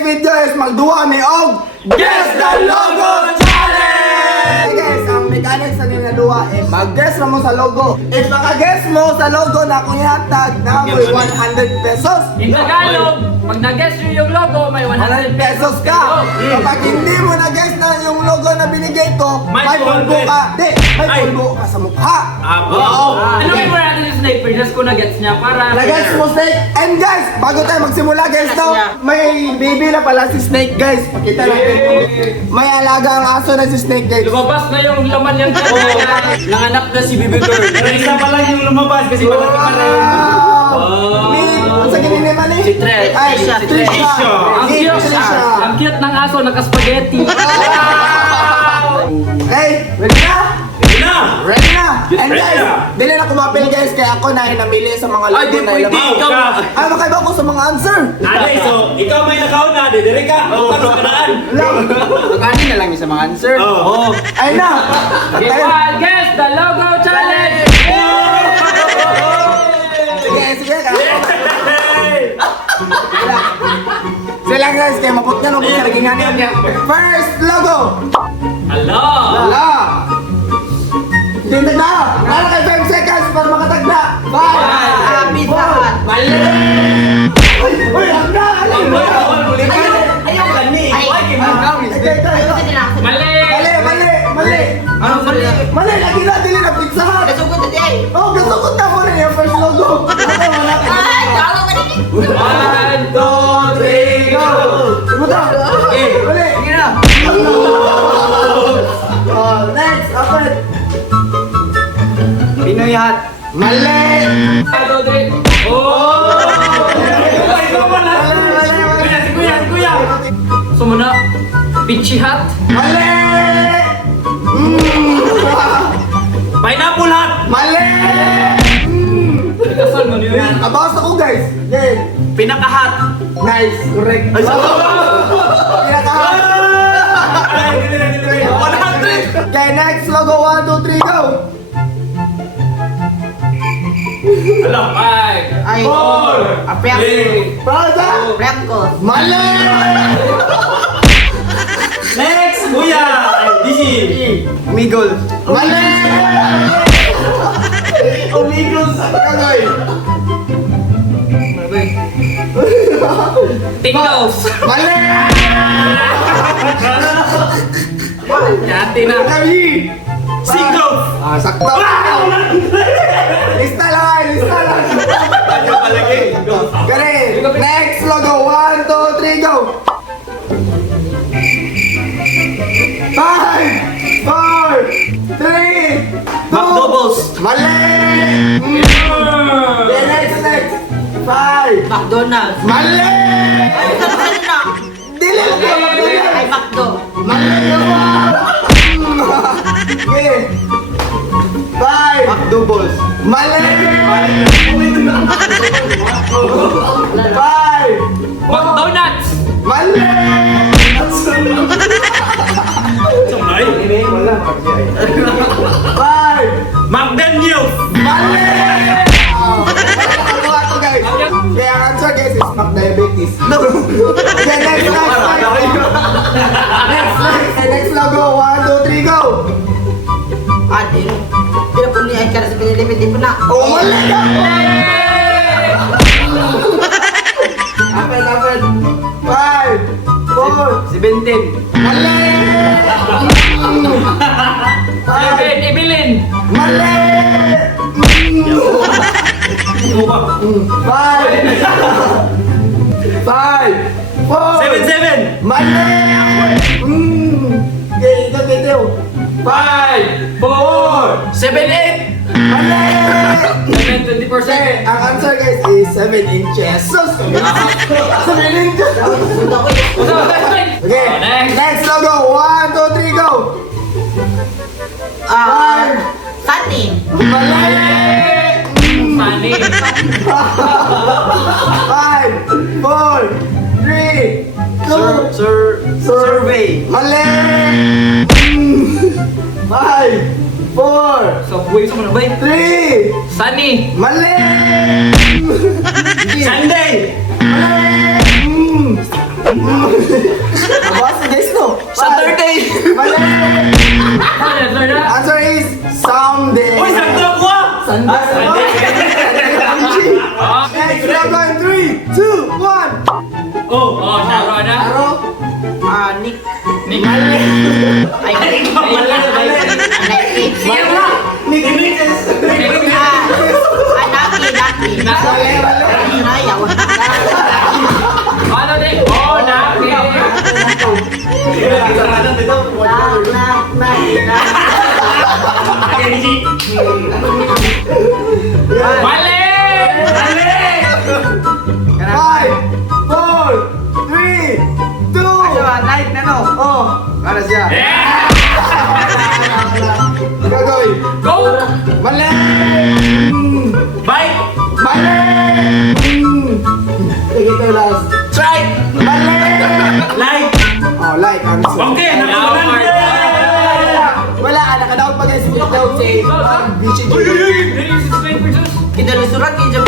today's video is magduwa mi og Guess the Logo Challenge! Guys, ang mechanics na ninaduwa is mag-guess na mo sa logo. If maka-guess mo sa logo na akong ihatag, namoy 100 pesos. In Tagalog, pag nag-guess nyo yung logo, may 100 pesos ka. Kapag hindi mo na-guess na yung logo na binigay ko, may pulbo ka. Di, may pulbo ka sa mukha. Ano yung muna natin yung Snake Princess kung nag-gets niya para... Na-guess mo, Snake. And guys, bago tayo magsimula guys, no, may baby na pala si Snake guys. Pakita natin. May alaga ang aso na si Snake guys. Lumabas na yung laman niyang Nanganak na si Baby Girl. Pero isa pa lang yung lumabas kasi malaki pa rin. Sa ganyan naman eh. Si Trish. Ay, si Trisha. Ang cute ng aso, naka-spaghetti. Hey, ready na? Na! Ready na! And guys, dili na kumapil guys, kaya ako na namili sa mga logo na pwede, ilang. ikaw. Ay, makaiba ako sa mga answer. Ate, so ikaw may nakauna, didiri ka. Paano ka daan? Magkano na lang yung sa mga answer? Oo. Ay na! Guess the Logo Challenge! Sige, sige. Sila guys, kaya maput na nung sa naging hanin. First logo! Hello! Wala! Tindag na! Para kay 5 seconds para makatagda! 5! Pizza Hut. Mali! Uy, hangga! Ayaw ka ni! Mali! Mali! Ano mali? Mali! Lagi na dili na Pizza Hut! Kasugod na di ay. Oh, gusto ko na muna yung first logo! Ay, tawag ka din. 1, 2, 3, go! Sumunta! Mali! Sige na. Oh, next! Upward! Pinoy Hut. Mali! 1, 2, 3. Oh! Ikaw pala! Si Kuya, si Kuya! Sumuna, Peachy Hut. Mali! Pineapple Hut! Mali! Kasal mo niyo yan. Abawas ako guys! Okay. Pinaka-hut! Nice! Correct! Ay, sa Pinaka-hot! Ay, dili. 100! Okay, next logo! 1, 2, 3, go! Alam! 5, Ay. 4! Apriak. Prada! Apriakos. Mali! Next! Kuya! DC! Migol. Mali! Omigos! Kagay! Tingles. Mali! Yati na. Kami! Single! Ah, sakto! Lista lang! Lista lang! Kare! Next logo! 1, 2, 3, go! 5, 4, 3, 2, McDoubles! Mali! Okay, next! 5, McDonald's. Mali! Ay, ano na? Dili mo ka Ay, Macdo. Mali! Okay! 5, McDoubles. Mali! 5, McDonald's. Mali! Samay! 5, McDaniels! Mali! Nakakakuha to guys! Kaya ang answer guys is diabetes. Okay, next! Next logo! 1, 2, 3, go! Adil. Hindi na po niya ay kara sa pinilipid. Di po na. Oh, mali ka! Apel! 5, 4, 17. Mali! 5, Evelyn. Mali! 5, 4, 77! Mali! Okay, ito. 5, 4, 78! Mali! 20%. Ang answer guys is 7 inches. Sus! 7 inches! Okay, next logo. 1, 2, 3, go! Sunny. Mali! Funny. 5, 4, 3, 2, Survey. Mali! 5, 4, Subway sa mga bay. 3, Sunny. Mali! Sunday! Mali! Basta guys no. Saturday. Mali. Answer is someday. Uy, sakto ako ah! Sunday. Next, logo in 3, 2, 1. Oh! Oh, Sharo na. Aro. Nick. Nick. Ay, Siya mo. Nick. Naki. Mali, mali. Sinayaw. Ano din? Oh, Naki. Mali! Mali! 5, 4, 3, 2. Night na no. Oh, para siya. Yeah! Gagawin. Go! Mali. Bye! Mali. Sige ito last. Try. Mali. Like! Oh, like, answer. Okay, nakuha na! Wala, nakadaog pa guys. Split daw si Bichi. Kita lusuran kay Jam.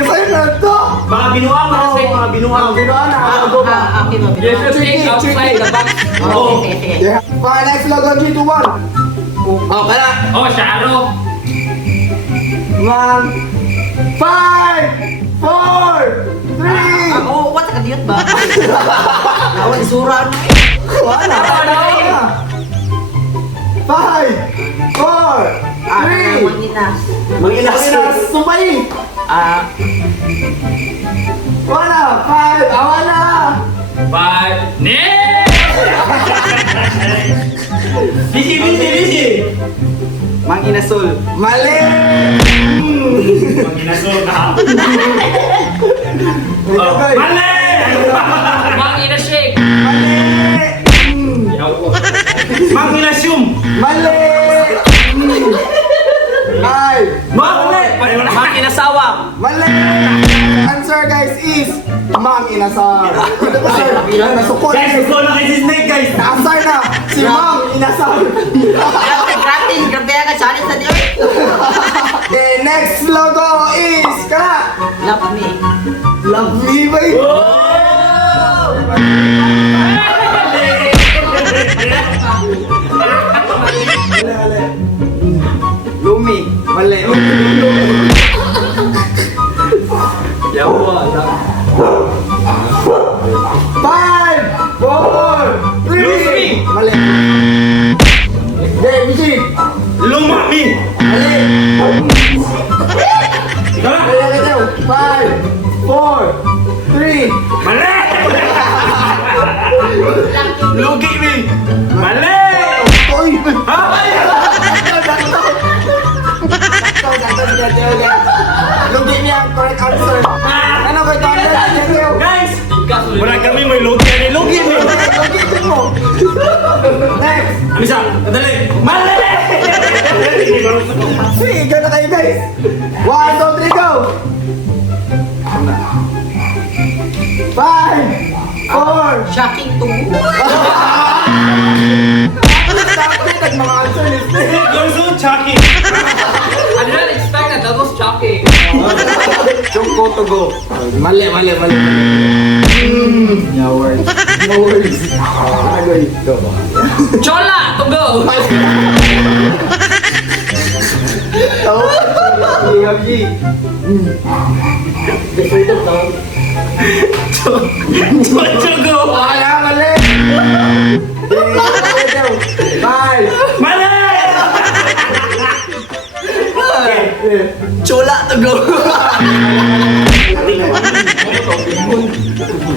Kasi na to. Mga binuang na sa mga binuang. Binuan na. Ako ba? Akin mo. You should think outside the box. Oo. Yeah. Fine, next logo, 3, 2, 1. Oh, kaya. Oh, Sharo. 1, 5, 4, 3. Oh, what ka diyot ba? Lawan isuran. Wala. 5, 4, 3. Manginas. Manginas. Sumpay. Wala. 5. Wala. 5. Nick! Busy! Manginasol. Mali. Ginasol na. Ito guys. Mali! Mang ina shake. Mali. Mang inasyum! Mali. Ay. Mali! Mang inasawa. Mali. Answer guys is Mang Inasal. Ito ba sir? Nasukot. Guys, gusto na kay si Snake guys! Na-answer na si Mang Inasal. Grabe ka challenge na diyo. Okay, next logo is kara. Love me. Love me ba Lumi. Mali. Yawa. 5, 4, 3. Mali. Okay, Michi. Lumami! Mali. Ikaw na! Kaya kita. 5, 4, 3. Mali! Lugi mi! Mali! Uy. Ha? Lugi niya ang correct answer. Ano ba ito? Guys! Tingkas ulit. Wala kami may lugi ni lugi mi! Lugi din mo. Next. Amisa! Kadali! Mali! Sige, gano'n kayo guys. 1, 2, 3, go! 5, 4. Shocking to. Tapos mga answer list. You're so chucky! I did not expect that. That was shocking. Chungko to go. Mali. No words. No words. Ano ito? Chola to go. Chugo! Wala, mali. 5. Mali! Chola to go.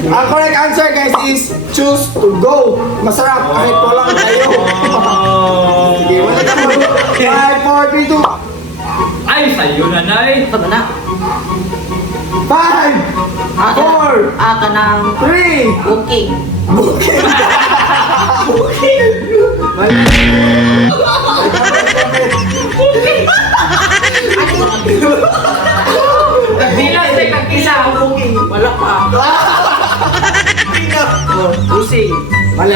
Ang correct answer guys is choose to go. Masarap kahit walang tayo. Sige, wala ka mo. 5, 4, 3, 2. Ay, sa'yo na, Nay. Ito na. 5, 4, Aka ng 3. booking. Mali. Bilang sa kagkila. Wala pa. Pusing. Mali.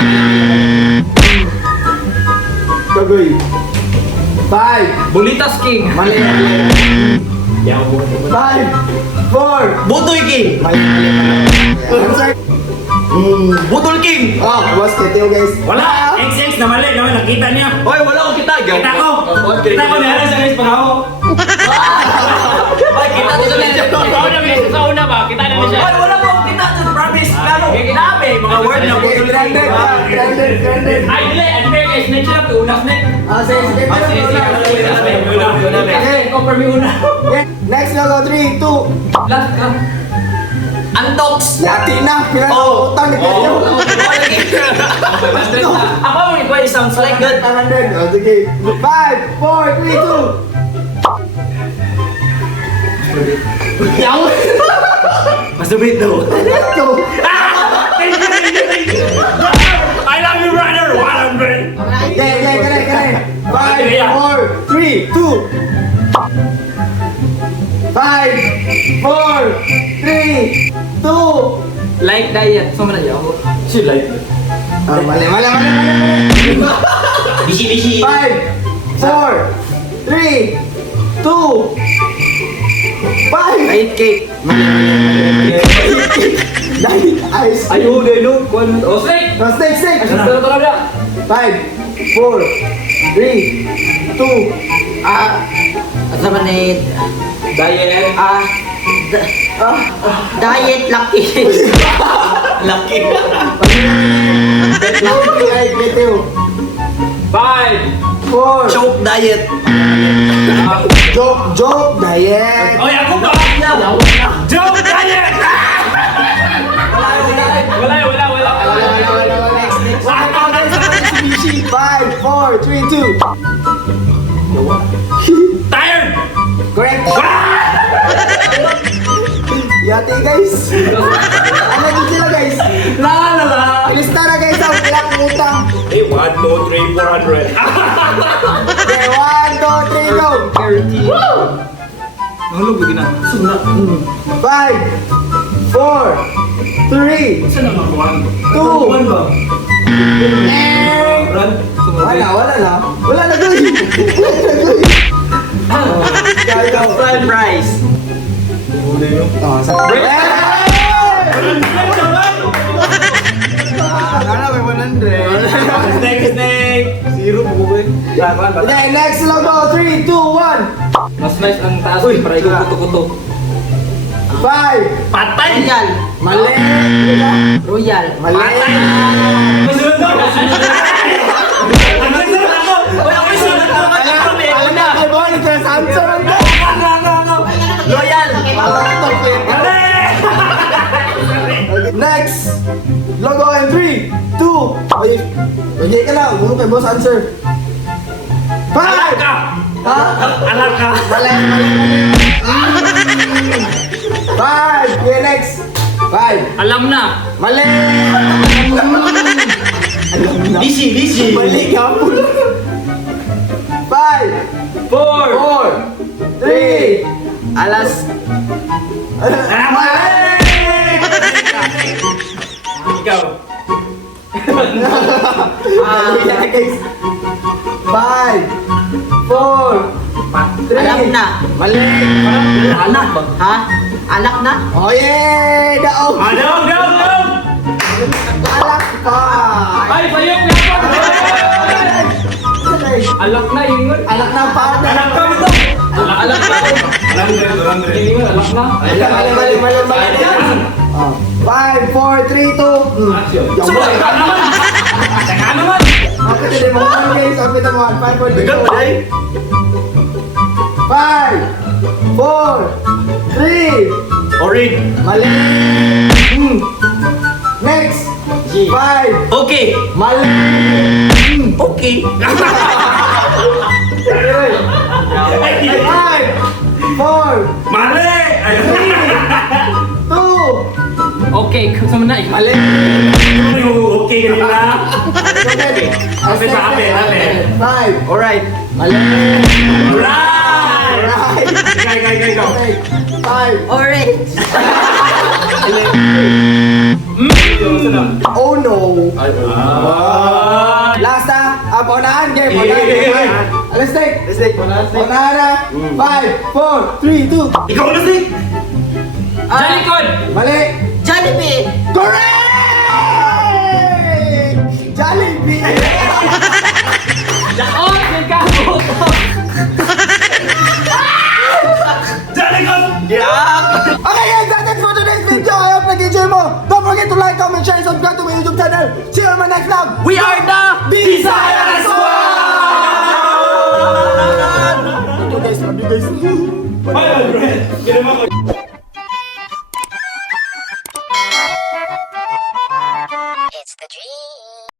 Kagoy. 5. Bulitas King. Mali. 5, 4. Butoy ki! Mali. Answer. Budol King! Oh, boss, kitiyo guys. Wala! XX na mali naman, nakita niya. Hoy, wala akong kita. Kita ko! Kita ko na sa guys, pag ako. Hoy, kita dito na. Sa una ba? Kita na siya. Ay, wala pa akong kita sa promise. Lalo, kinabi, mga word na Okay, Budol King. branded. Ay, dili. Ano ba yung snake sila? Una snake. Sige, Okay, cover me una. Next logo, 3, 2. Last ka. Antox! Yati na, pinag-utang ni kayo. Ako mo ito, it sounds like good. 500. Oh, sige. 5, 4, 3, 2. Yaw! Masturbate daw. Let's go! I love you, brother! 100! Okay. 5, 4, 3, 2. 5, 4, 3, 2. Like diet. Sama na ako. She like it. Mali. Bishi. 5, 4, 3, 2. 5. Diet cake. Diet ice. Ayun, ayun. Kuhan mo. Oh, snake! No, snake. Ito na na. 5, 4, 3, 2. At naman eh, Diet. diet lucky. Lucky. Like Matthew. 5. 4. Choke diet. Joke. Diet. Oy, ako ba? Joke diet! Wala. 5, 4, 3, 2. Tired! Correct. Yati guys. Ano din sila guys? La! Ilista na guys ang ilang utang. Hey, 1, 2, 3, 400. Okay, 1, 2, 3, go. Nahulog bigyan na. 5, 4, 3, Saan ang makuha? 2. ba? Wala na guys. Fried rice. Oh, sa may 100. Snake! Zero mo ba? Okay, next logo. 3, 2, 1. Mas nice ang taas. Para ikaw kuto-kuto. 5. Patay! Royal. Mali. Royal. Mali. Masunod daw! Ang masunod ako! Uy, ako masunod ako! Alam na, kay Bon, ito yung Samsung. Royal. Next logo in 3, 2. Ay, okay ka lang. Huwag kay boss answer. 5. Alam ka! Ha? Alam ka! Mali. 5. Okay, next. 5. Alam na. Mali. Busy! Mali ka po. 5, 4. 4, 3. Alas. Mali. Ikaw! Guys. 5, 4, 3. Alam na. Mali. Anak. Ha? Anak na? Oh yeah! Daog! Down! Alak pa! Ay, sayang nga po. Alak na, ingon. Alak na pa! Alam ka mo to! Alak na. Ingon, alak na. Mali. 5, 4, 3, 2. Action. Sulat ka naman! Teka naman! Kapit na mo one guys. Kapit na mo one. 5, 4, 3, Bigat pa day! 5, 4, 3. Orig! Mali. Next. 5. Okay! Mali. Okay! 5, 4, Mali! 2. Okay, kasama na. Mali. Ano yung okay kanina? Ape. 5. Alright! Mali. Alright! Right. Ikaw! 5. Orange. Oh no. Ah! Last na. Paunahan game. Okay. Let's take. Paunahan na. 5, 4, 3, 2. Ikaw na si! Jalikod. Mali. Jollibee. Correct! Sqaud, nagkabuto. Okay guys, that's it for today's video. I hope nag-enjoy mo. Don't forget to like, comment, share, and subscribe to my YouTube channel. See you on my next vlog. We are the Bisaya!